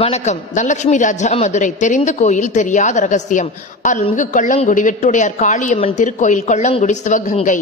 வணக்கம். தனலட்சுமி ராஜா, மதுரை. தெரிந்த கோயில் தெரியாத ரகசியம். அருள்மிகு கொல்லங்குடி வெட்டுடையார் காளியம்மன் திருக்கோயில், கொல்லங்குடி, சிவகங்கை.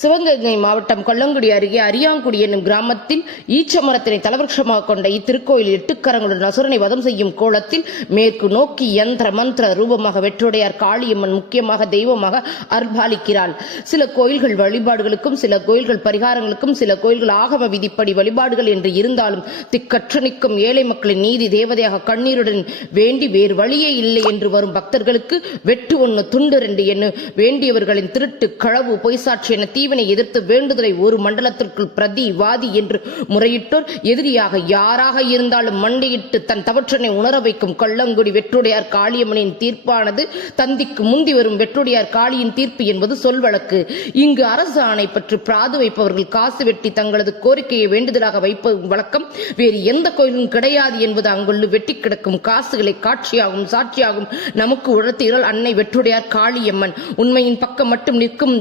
சிவகங்கை மாவட்டம் கொல்லங்குடி அருகே அரியாங்குடி என்னும் கிராமத்தில் ஈச்சமரத்தினை தலவருஷமாக கொண்ட இத்திருக்கோயில் 8 கரங்களுடன் அசுரனை வதம் செய்யும் கோலத்தில் மேற்கு நோக்கி யந்திர மந்திர ரூபமாக வெட்டுடையார் காளியம்மன் முக்கியமாக தெய்வமாக அருள்பாலிக்கிறாள். சில கோயில்கள் வழிபாடுகளுக்கும், சில கோயில்கள் பரிகாரங்களுக்கும், சில கோயில்கள் ஆகம விதிப்படி வழிபாடுகள் என்று இருந்தாலும் திக்கற்று நிற்கும் ஏழை மக்களின் நீதி தேவதையாக கண்ணீருடன் வேண்டி வேறு வழியே இல்லை என்று வரும் பக்தர்களுக்கு வெட்டு 1 துண்டு 2 என வேண்டியவர்களின் திருட்டு, களவு, பொய்சாட்சி என தீவினை எதிர்த்து வேண்டுதலை ஒரு மண்டலத்திற்குள் பிரதி வாதி என்று முறையிட்டோர் எதிரியாக யாராக இருந்தாலும் மண்டையிட்டு தன் தவற்றனை உணர வைக்கும் கொல்லங்குடி வெட்டுடையார் காளியம்மனின் தீர்ப்பானது தந்திக்கு முந்தி வரும் வெட்டுடையார் காளியின் தீர்ப்பு என்பது சொல் வழக்கு. இங்கு அரசு ஆணை பற்றி பிராது வைப்பவர்கள் காசு வெட்டி தங்களது கோரிக்கையை வேண்டுதலாக வைப்ப வழக்கம் வேறு எந்த கோயிலும் கிடையாது என்பது அங்குள்ள வெட்டி கிடக்கும் காசுகளை காட்சியாகும் சாட்சியாகும் நமக்கு உணர்த்துகிறாள் அன்னை வெட்டுடையார் காளியம்மன். உண்மையின் பக்கம் மட்டும் நிற்கும்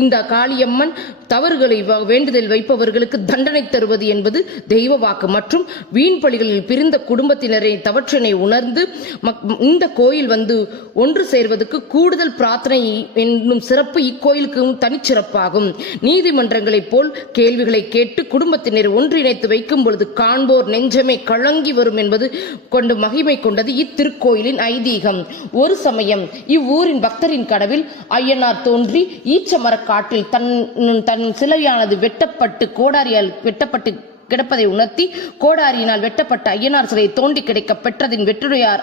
இந்த காளியம்மன் தவறுகளை வேண்டுதல் வைப்பவர்களுக்கு தண்டனை தருவது என்பது தெய்வ வாக்கு. மற்றும் வீண் பலிகளில் பிரிந்த குடும்பத்தினரை தவற்றினை உணர்ந்து இந்த கோயில் ஒன்று சேர்வதற்கு கூடுதல் பிரார்த்தனை என்னும் சிறப்பு இக்கோயிலுக்கு தனிச்சிறப்பாகும். நீதிமன்றங்களைப் போல் கேள்விகளை கேட்டு குடும்பத்தினர் ஒன்றிணைத்து வைக்கும் பொழுது காண்போர் நெஞ்சமே கலங்கி வரும் என்பது கொண்டு மகிமை கொண்டது இத்திருக்கோயிலின் ஐதீகம். ஒரு சமயம் இவ்வூரின் பக்தரின் கடவில் ஐயனார் தோன்றி ஈச்சமரக் காட்டில் தன் சிலையானது வெட்டப்பட்டு கோடாரியால் வெட்டப்பட்டு கிடப்பதை உணர்த்தி கோடாரியினால் வெட்டப்பட்ட ஐயனார் சிலை தோண்டி கிடைக்க பெற்றதின் வெட்டுடையார்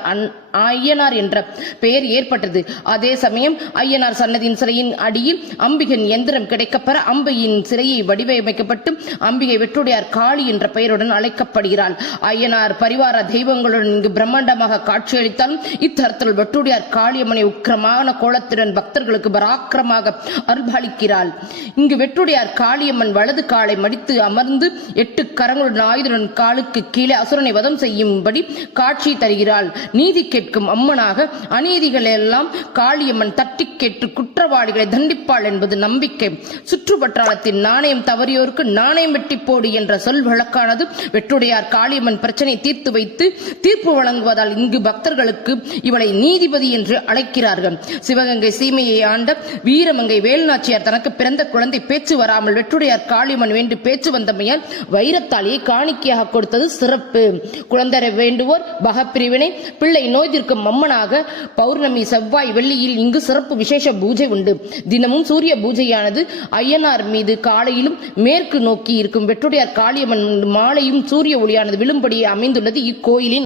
ஐயனார் என்ற பெயர் ஏற்பட்டது. அதே சமயம் ஐயனார் சன்னதியின் சிலையின் அடியில் அம்பிகையின் எந்திரம் கிடைக்கப்பெற அம்பிகையின் சிலையை வடிவமைக்கப்பட்டு அம்பிகை வெட்டுடையார் காளி என்ற பெயருடன் அழைக்கப்படுகிறாள். ஐயனார் பரிவார தெய்வங்களுடன் இங்கு பிரம்மாண்டமாக காட்சியளித்தாலும் இத்தரத்தில் வெட்டுடையார் காளியம்மனை உக்கிரமான கோலத்துடன் பக்தர்களுக்கு பராக்கிரமாக அருள்பாலிக்கிறாள். இங்கு வெட்டுடையார் காளியம்மன் வலது காலை மடித்து அமர்ந்து 8 கரங்களுடன் ஆயுதனுடன் காலுக்கு கீழே அசுரனை வதம் செய்யும்படி காட்சி தருகிறாள். நீதி கேட்கும் அம்மனாக அநீதிகள் எல்லாம் காளியம்மன் தட்டி கேட்டு குற்றவாளிகளை தண்டிப்பாள் என்பது நம்பிக்கை. சுற்றுப்பட்டாளத்தின் நாணயம் தவறியோருக்கு நாணயம் வெட்டி போடு என்ற சொல் வழக்கானது வெட்டுடையார் காளியம்மன் பிரச்சனை தீர்த்து வைத்து தீர்ப்பு வழங்குவதால் இங்கு பக்தர்களுக்கு இவளை நீதிபதி என்று அழைக்கிறார்கள். சிவகங்கை சீமையை ஆண்ட வீரமங்கை வேலுநாச்சியார் தனக்கு பிறந்த குழந்தை பேச்சு வராமல் வெட்டுடையார் காளியம்மன் வேண்டி பேச்சு வந்தமையால் வைரத்தாலியை காணிக்கையாக கொடுத்தது சிறப்பு. குழந்தை வேண்டுவோர் பகப்பிரிவினை பிள்ளை நோய் தீர்க்கும் அம்மனாக பௌர்ணமி, செவ்வாய், வெள்ளியில் இங்கு சிறப்பு விசேஷ பூஜை உண்டு. தினமும் சூரிய பூஜையானது ஐயனார் மீது காலையிலும் மேற்கு நோக்கி இருக்கும் வெட்டுடையார் காளியம்மன் மாலையும் சூரிய ஒளியானது விழும்படியே அமைந்துள்ளது இக்கோயிலின்